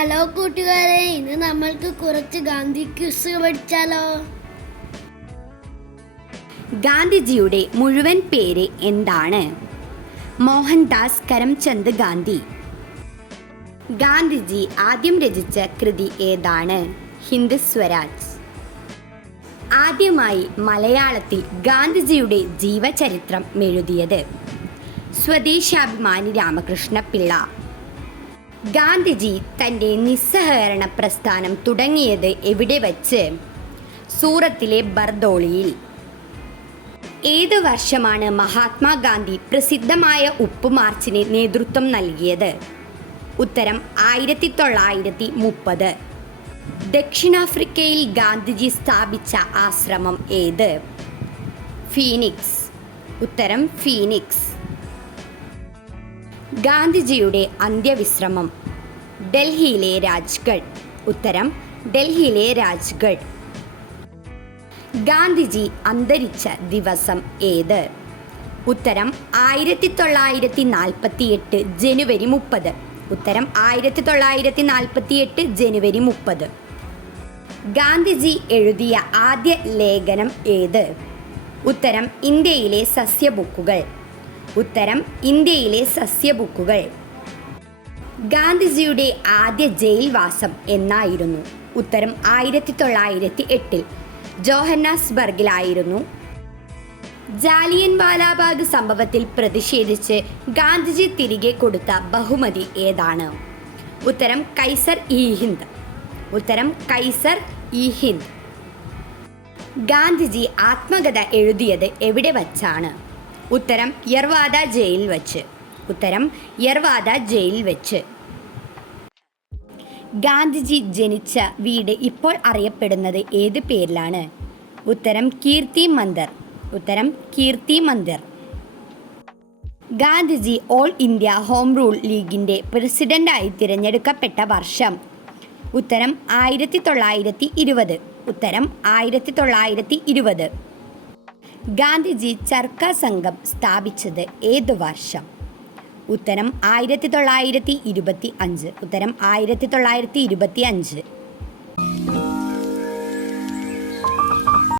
Hello കൂട്ടുകാരെ ഇന്ന് നമ്മൾക്ക് കുറച്ച് ഗാന്ധി ക്വിസ് പഠിച്ചാലോ? ഗാന്ധിജിയുടെ മുഴുവൻ പേര് എന്താണ്? മോഹൻദാസ് കരംചന്ദ് ഗാന്ധി. ഗാന്ധിജി ആദ്യം രചിച്ച കൃതി ഏതാണ്? ഹിന്ദ് സ്വരാജ്. ആദ്യമായി മലയാളത്തിൽ ഗാന്ധിജിയുടെ ജീവചരിത്രം എഴുതിയത് സ്വദേശാഭിമാനി രാമകൃഷ്ണ പിള്ള ഗാന്ധിജി തന്റെ നിസ്സഹകരണ പ്രസ്ഥാനം തുടങ്ങിയത് എവിടെ വച്ച്? സൂറത്തിലെ ബർദോളിയിൽ. ഏത് വർഷമാണ് മഹാത്മാഗാന്ധി പ്രസിദ്ധമായ ഉപ്പ് മാർച്ചിന് നേതൃത്വം നൽകിയത്? ഉത്തരം ആയിരത്തി തൊള്ളായിരത്തി മുപ്പത് ദക്ഷിണാഫ്രിക്കയിൽ ഗാന്ധിജി സ്ഥാപിച്ച ആശ്രമം ഏത്? ഫീനിക്സ്. ഉത്തരം ഫീനിക്സ്. ഗാന്ധിജിയുടെ അന്ത്യവിശ്രമം. ഡൽഹിയിലെ രാജ്ഗഡ്. ഉത്തരം ഡൽഹിയിലെ രാജ്ഗഡ്. ഗാന്ധിജി അന്തരിച്ച ദിവസം ഏത്? ഉത്തരം ആയിരത്തി തൊള്ളായിരത്തി നാൽപ്പത്തി എട്ട് ജനുവരി മുപ്പത്. ഉത്തരം ആയിരത്തി തൊള്ളായിരത്തി നാൽപ്പത്തി എട്ട് ജനുവരി മുപ്പത്. ഗാന്ധിജി എഴുതിയ ആദ്യ ലേഖനം ഏത്? ഉത്തരം ഇന്ത്യയിലെ സസ്യബുക്കുകൾ ഉത്തരം ഇന്ത്യയിലെ സസ്യബുക്കുകൾ. ഗാന്ധിജിയുടെ ആദ്യ ജയിൽവാസം എന്നായിരുന്നു. ഉത്തരം ആയിരത്തി തൊള്ളായിരത്തി എട്ടിൽ ജോഹന്നാസ്ബർഗിലായിരുന്നു. ജാലിയൻ വാലാബാഗ് സംഭവത്തിൽ പ്രതിഷേധിച്ച് ഗാന്ധിജി തിരികെ കൊടുത്ത ബഹുമതി ഏതാണ്? ഉത്തരം കൈസർ ഇ ഹിന്ദ്. ഉത്തരം കൈസർ ഇ ഹിന്ദ്. ഗാന്ധിജി ആത്മകഥ എഴുതിയത് എവിടെ വച്ചാണ്? ഉത്തരം യർവാദ ജയിലിൽ വച്ച്. ഉത്തരം യർവാദ ജയിലിൽ വെച്ച്. ഗാന്ധിജി ജനിച്ച വീട് ഇപ്പോൾ അറിയപ്പെടുന്നത് ഏത് പേരിലാണ്? ഉത്തരം കീർത്തി മന്ദർ. ഉത്തരം Kirti Mandir. Gandhiji all India home rule ലീഗിന്റെ പ്രസിഡന്റായി തിരഞ്ഞെടുക്കപ്പെട്ട വർഷം. ഉത്തരം ആയിരത്തി തൊള്ളായിരത്തി ഇരുപത്. ഉത്തരം ആയിരത്തി തൊള്ളായിരത്തി ഇരുപത്. ഗാന്ധിജി ചർക്ക സംഘം സ്ഥാപിച്ചത് ഏത് വർഷം? ഉത്തരം ആയിരത്തി തൊള്ളായിരത്തി ഇരുപത്തി അഞ്ച് ഉത്തരം ആയിരത്തി തൊള്ളായിരത്തി ഇരുപത്തി അഞ്ച്